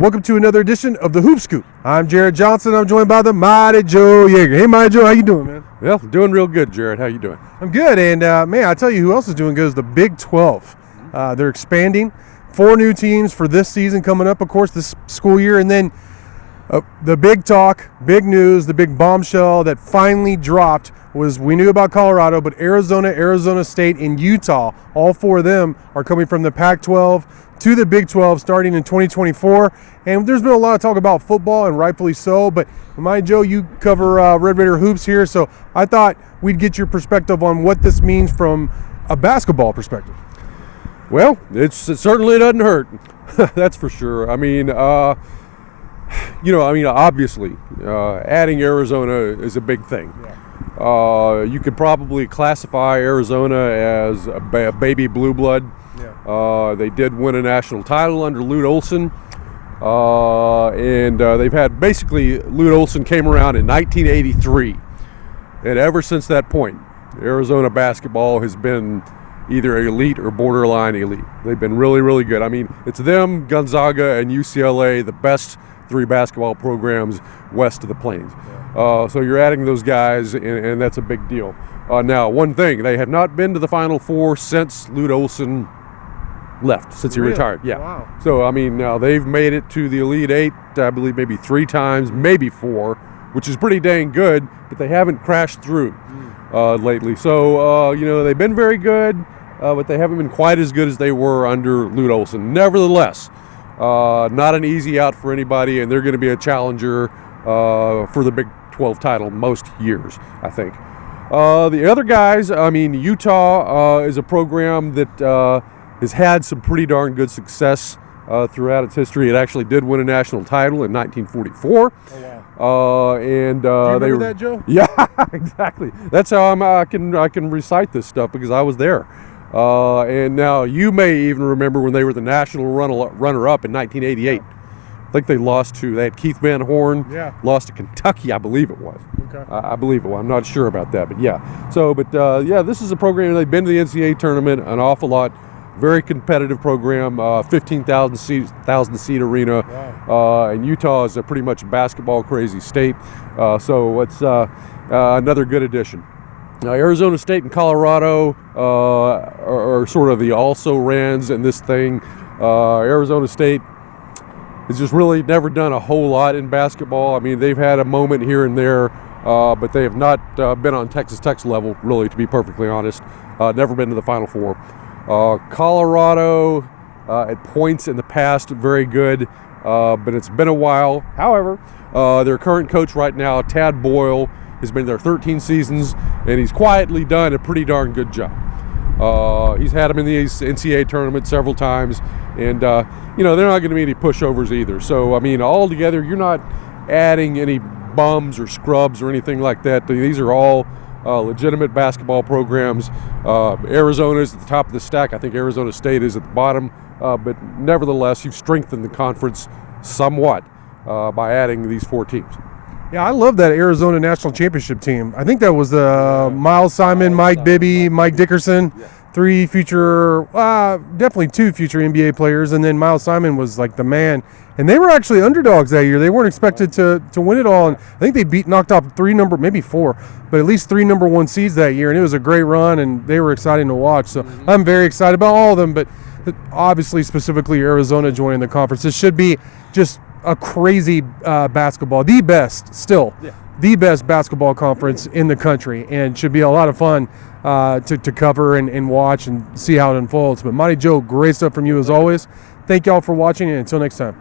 Welcome to another edition of the Hoop Scoop. I'm Jared Johnson. I'm joined by the Mighty Joe Yeager. Hey, Mighty Joe, how you doing, man? Well, doing real good, Jared. How you doing? I'm good, and man, I tell you who else is doing good is the Big 12. They're expanding. 4 new teams for this season coming up, of course, this school year, and then the big talk, big news, the big bombshell that finally dropped was we knew about Colorado, but Arizona, Arizona State, and Utah, all 4 of them are coming from the Pac-12 to the Big 12 starting in 2024. And there's been a lot of talk about football, and rightfully so, but Mighty Joe, you cover Red Raider hoops here, so I thought we'd get your perspective on what this means from a basketball perspective. Well, it certainly doesn't hurt. That's for sure. I mean, obviously, adding Arizona is a big thing. Yeah. You could probably classify Arizona as a baby blue blood. Yeah. They did win a national title under Lute Olson. And they've had basically, Lute Olson came around in 1983. And ever since that point, Arizona basketball has been either elite or borderline elite. They've been really, really good. I mean, it's them, Gonzaga, and UCLA, the best 3 basketball programs west of the Plains. Yeah. So you're adding those guys, and that's a big deal. Now, one thing, they have not been to the Final Four since Lute Olson left, since he retired. Yeah. Wow. So, I mean, now they've made it to the Elite 8, I believe maybe 3 times, maybe 4, which is pretty dang good, but they haven't crashed through lately. So, they've been very good, but they haven't been quite as good as they were under Lute Olson. Nevertheless, not an easy out for anybody, and they're going to be a challenger for the Big 12 title most years, I think. The other guys, I mean, Utah is a program that has had some pretty darn good success throughout its history. It actually did win a national title in 1944. Oh, wow. Do you remember that, Joe? Yeah, exactly. That's how I can recite this stuff because I was there. And now you may even remember when they were the national runner-up in 1988. I think they had Keith Van Horn, lost to Kentucky, I believe it was. Okay. I believe it was. I'm not sure about that, but yeah. So, this is a program, they've been to the NCAA tournament an awful lot. Very competitive program, 15,000 seat arena. Wow. And Utah is a pretty much basketball crazy state. So it's another good addition. Now, Arizona State and Colorado are sort of the also-rans in this thing. Arizona State has just really never done a whole lot in basketball. I mean, they've had a moment here and there, but they have not been on Texas Tech's level, really, to be perfectly honest. Never been to the Final Four. Colorado, at points in the past, very good, but it's been a while. However, their current coach right now, Tad Boyle, has been there 13 seasons, and he's quietly done a pretty darn good job. He's had them in the NCAA tournament several times, and they're not going to be any pushovers either. So, I mean, altogether, you're not adding any bums or scrubs or anything like that. These are all legitimate basketball programs. Arizona is at the top of the stack. I think Arizona State is at the bottom. But nevertheless, you've strengthened the conference somewhat by adding these 4 teams. Yeah, I love that Arizona National Championship team. I think that was Miles Simon, Mike Bibby, Mike Dickerson, 3 future, definitely 2 future NBA players, and then Miles Simon was like the man. And they were actually underdogs that year. They weren't expected to win it all. And I think they knocked off 3 4, but at least 3 number 1 seeds that year. And it was a great run, and they were exciting to watch. So I'm very excited about all of them, but obviously specifically Arizona joining the conference. This should be just a crazy basketball, the best basketball conference in the country, and should be a lot of fun to cover and watch and see how it unfolds. But Mighty Joe, great stuff from you as always. Thank y'all for watching, and until next time.